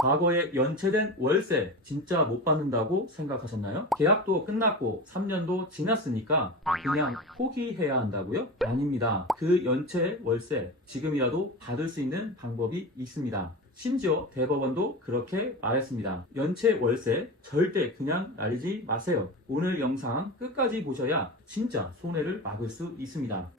과거에 연체된 월세 진짜 못 받는다고 생각하셨나요? 계약도 끝났고 3년도 지났으니까 그냥 포기해야 한다고요? 아닙니다. 그 연체 월세 지금이라도 받을 수 있는 방법이 있습니다. 심지어 대법원도 그렇게 말했습니다. 연체 월세 절대 그냥 날리지 마세요. 오늘 영상 끝까지 보셔야 진짜 손해를 막을 수 있습니다.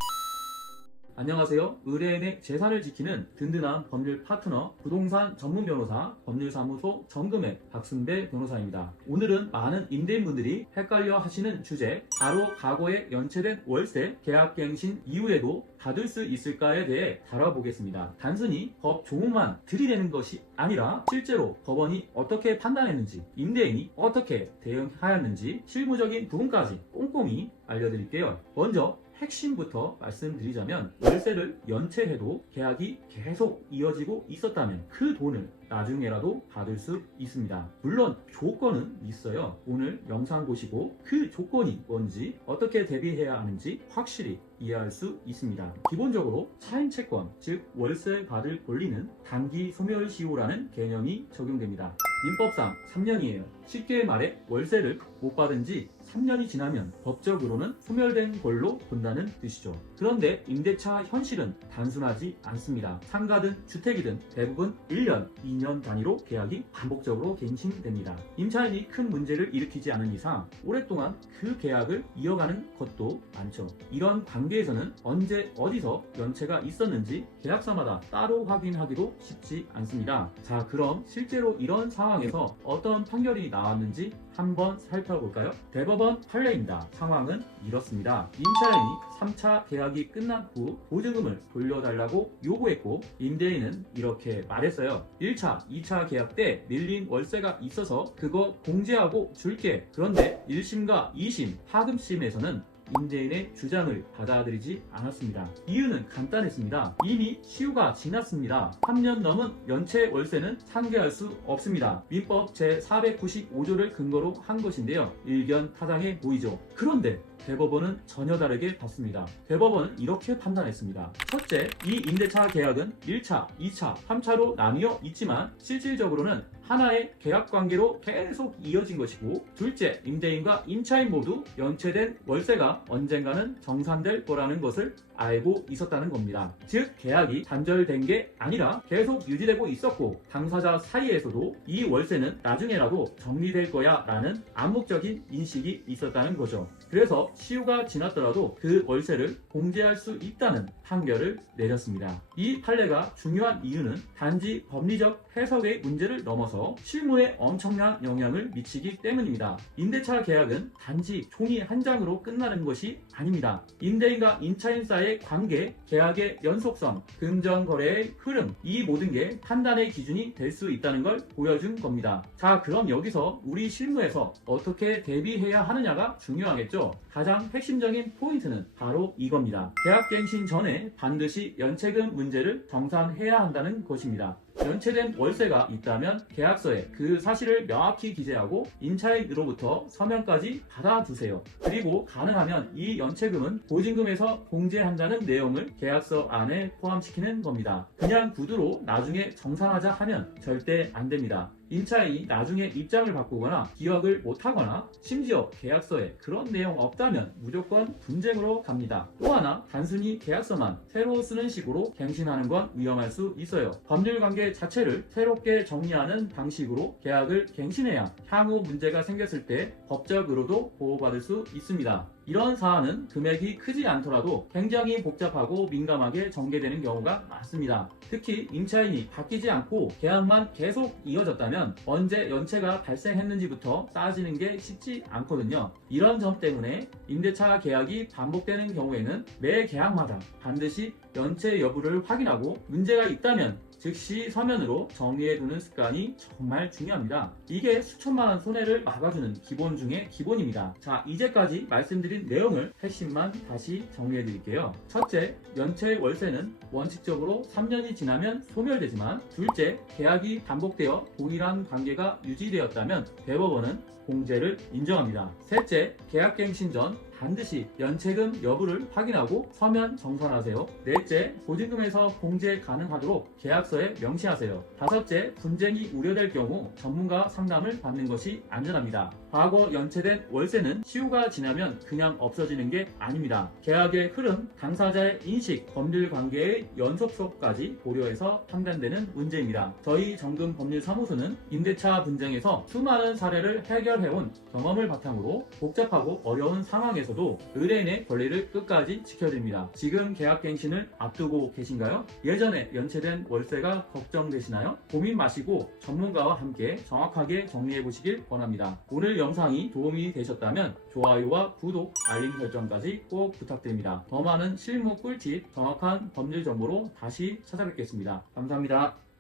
안녕하세요. 의뢰인의 재산을 지키는 든든한 법률 파트너, 부동산 전문 변호사, 법률사무소 정금의 박승배 변호사입니다. 오늘은 많은 임대인분들이 헷갈려 하시는 주제, 바로 과거에 연체된 월세 계약갱신 이후에도 받을 수 있을까에 대해 다뤄보겠습니다. 단순히 법 조문만 들이대는 것이 아니라 실제로 법원이 어떻게 판단했는지, 임대인이 어떻게 대응하였는지 실무적인 부분까지 꼼꼼히 알려드릴게요. 먼저 핵심부터 말씀드리자면, 월세를 연체해도 계약이 계속 이어지고 있었다면 그 돈을 나중에라도 받을 수 있습니다. 물론 조건은 있어요. 오늘 영상 보시고 그 조건이 뭔지, 어떻게 대비해야 하는지 확실히 이해할 수 있습니다. 기본적으로 차임채권, 즉 월세 받을 권리는 단기 소멸시효라는 개념이 적용됩니다. 민법상 3년이에요. 쉽게 말해 월세를 못 받은 지 3년이 지나면 법적으로는 소멸된 걸로 본다는 뜻이죠. 그런데 임대차 현실은 단순하지 않습니다. 상가든 주택이든 대부분 1년, 2년 단위로 계약이 반복적으로 갱신됩니다. 임차인이 큰 문제를 일으키지 않은 이상 오랫동안 그 계약을 이어가는 것도 많죠. 이런 관계에서는 언제 어디서 연체가 있었는지 계약사마다 따로 확인하기도 쉽지 않습니다. 자, 그럼 실제로 이런 상황에서 어떤 판결이 나왔는지 한번 살펴볼까요? 대법원 판례입니다. 상황은 이렇습니다. 임차인이 3차 계약이 끝난 후 보증금을 돌려달라고 요구했고, 임대인은 이렇게 말했어요. 1차, 2차 계약 때 밀린 월세가 있어서 그거 공제하고 줄게. 그런데 1심과 2심, 하급심에서는 임대인의 주장을 받아들이지 않았습니다. 이유는 간단했습니다. 이미 시효가 지났습니다. 3년 넘은 연체 월세는 상계할 수 없습니다. 민법 제495조를 근거로 한 것인데요. 일견타당해 보이죠. 그런데 대법원은 전혀 다르게 봤습니다. 대법원은 이렇게 판단했습니다. 첫째, 이 임대차 계약은 1차, 2차, 3차로 나뉘어 있지만 실질적으로는 하나의 계약관계로 계속 이어진 것이고, 둘째, 임대인과 임차인 모두 연체된 월세가 언젠가는 정산될 거라는 것을 알고 있었다는 겁니다. 즉, 계약이 단절된 게 아니라 계속 유지되고 있었고, 당사자 사이에서도 이 월세는 나중에라도 정리될 거야 라는 암묵적인 인식이 있었다는 거죠. 그래서 시효가 지났더라도 그 월세를 공제할 수 있다는 판결을 내렸습니다. 이 판례가 중요한 이유는 단지 법리적 해석의 문제를 넘어서 실무에 엄청난 영향을 미치기 때문입니다. 임대차 계약은 단지 종이 한 장으로 끝나는 것이 아닙니다. 임대인과 임차인 사이의 관계, 계약의 연속성, 금전거래의 흐름, 이 모든 게 판단의 기준이 될 수 있다는 걸 보여준 겁니다. 자, 그럼 여기서 우리 실무에서 어떻게 대비해야 하느냐가 중요하겠죠. 가장 핵심적인 포인트는 바로 이겁니다. 계약갱신 전에 반드시 연체금 문제를 정산해야 한다는 것입니다. 연체된 월세가 있다면 계약서에 그 사실을 명확히 기재하고 임차인으로부터 서명까지 받아두세요. 그리고 가능하면 이 연체금은 보증금에서 공제한다는 내용을 계약서 안에 포함시키는 겁니다. 그냥 구두로 나중에 정산하자 하면 절대 안 됩니다. 임차인이 나중에 입장을 바꾸거나 기억을 못하거나 심지어 계약서에 그런 내용 없다면 무조건 분쟁으로 갑니다. 또 하나, 단순히 계약서만 새로 쓰는 식으로 갱신하는 건 위험할 수 있어요. 법률관계 자체를 새롭게 정리하는 방식으로 계약을 갱신해야 향후 문제가 생겼을 때 법적으로도 보호받을 수 있습니다. 이런 사안은 금액이 크지 않더라도 굉장히 복잡하고 민감하게 전개되는 경우가 많습니다. 특히 임차인이 바뀌지 않고 계약만 계속 이어졌다면 언제 연체가 발생했는지부터 따지는 게 쉽지 않거든요. 이런 점 때문에 임대차 계약이 반복되는 경우에는 매 계약마다 반드시 연체 여부를 확인하고 문제가 있다면 즉시 서면으로 정리해두는 습관이 정말 중요합니다. 이게 수천만 원 손해를 막아주는 기본 중에 기본입니다. 자, 이제까지 말씀드린 내용을 핵심만 다시 정리해드릴게요. 첫째, 연체 월세는 원칙적으로 3년이 지나면 소멸되지만, 둘째, 계약이 반복되어 동일한 관계가 유지되었다면 대법원은 공제를 인정합니다. 셋째, 계약갱신 전 반드시 연체금 여부를 확인하고 서면 정산하세요. 넷째, 보증금에서 공제 가능하도록 계약서에 명시하세요. 다섯째, 분쟁이 우려될 경우 전문가 상담을 받는 것이 안전합니다. 과거 연체된 월세는 시효가 지나면 그냥 없어지는 게 아닙니다. 계약의 흐름, 당사자의 인식, 법률 관계의 연속성까지 고려해서 판단되는 문제입니다. 저희 정금 법률사무소는 임대차 분쟁에서 수많은 사례를 해결해온 경험을 바탕으로 복잡하고 어려운 상황에서도 의뢰인의 권리를 끝까지 지켜드립니다. 지금 계약갱신을 앞두고 계신가요? 예전에 연체된 월세가 걱정되시나요? 고민 마시고 전문가와 함께 정확하게 정리해 보시길 원합니다. 오늘 영상이 도움이 되셨다면 좋아요와 구독, 알림 설정까지 꼭 부탁드립니다. 더 많은 실무 꿀팁, 정확한 법률 정보로 다시 찾아뵙겠습니다. 감사합니다.